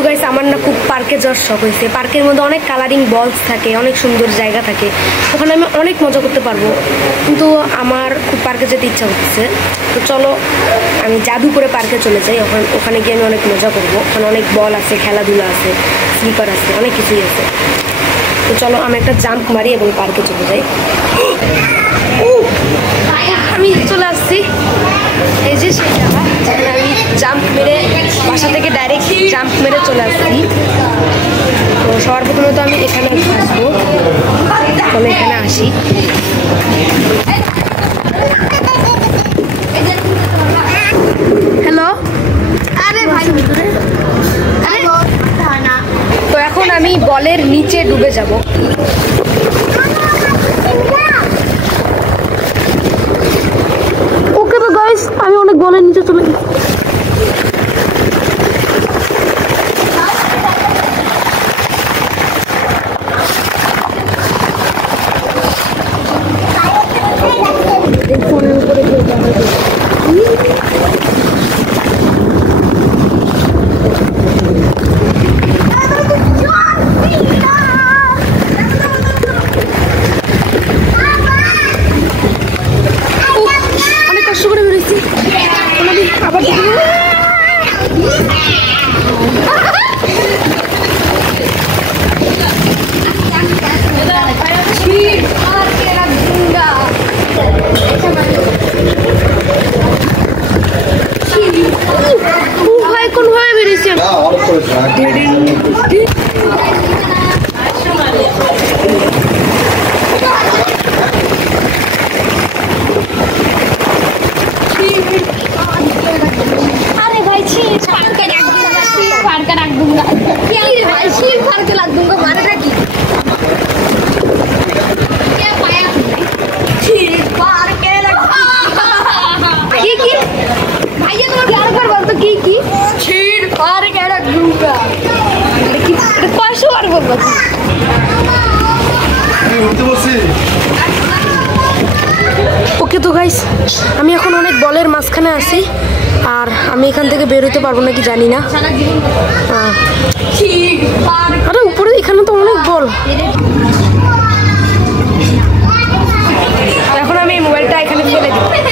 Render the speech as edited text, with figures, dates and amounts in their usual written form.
তো গাইস আমার না খুব পার্কে যাওয়ার শখ হয়েছে। পার্কের মধ্যে অনেক কালারিং বলস থাকে, অনেক সুন্দর জায়গা থাকে, ওখানে আমি অনেক মজা করতে পারবো। কিন্তু আমার খুব পার্কে যেতে ইচ্ছা করতেছে। তো চলো আমি জাদুপুরে পার্কে চলে যাই। ওখানে গিয়ে আমি অনেক মজা করবো। ওখানে অনেক বল আছে, খেলাধুলা আছে, স্লিপার আছে, অনেক কিছুই আছে। তো চলো আমি একটা জাম্প মারি এবং পার্কে চলে যাই। আমি চলে আসছি, এই যে সেই জায়গা যেখানে আমি জাম্প মেরে বাসা থেকে ডাইরেক্ট জাম্প মেরে চলে আসছি। তো সর্বপ্রথমে তো আমি এখানে আসবো, তাহলে এখানে আসি। হ্যালো, আরে ভাই ভিতরে। তো এখন আমি বলের নিচে ডুবে যাব। ওকে তো গাইস আমি অনেক বলের নিচে চলে গেছি। ফোনের উপরে অনেক কষ্ট করে বেরোচ্ছি। আবার কোনভাবে বেরিয়েছি अरे भाई छील फाड़ के रख दूंगा, छील फाड़ के रख दूंगा। क्या भाई छील फाड़ के रख दूंगा, मारेगा की क्या पाया छील फाड़ के रख की भाई तुम यार पर बोल तो की छील फाड़ के रख दूंगा। अरे की 500 बार बोल बस ওকে। তো গাইস আমি এখন অনেক বলের মাঝখানে আছি, আর আমি এখান থেকে বের হতে পারবো নাকি জানি না। আরে উপরে এখানে তো অনেক বল। এখন আমি এই মোবাইলটা এখানে ফেলে দিই।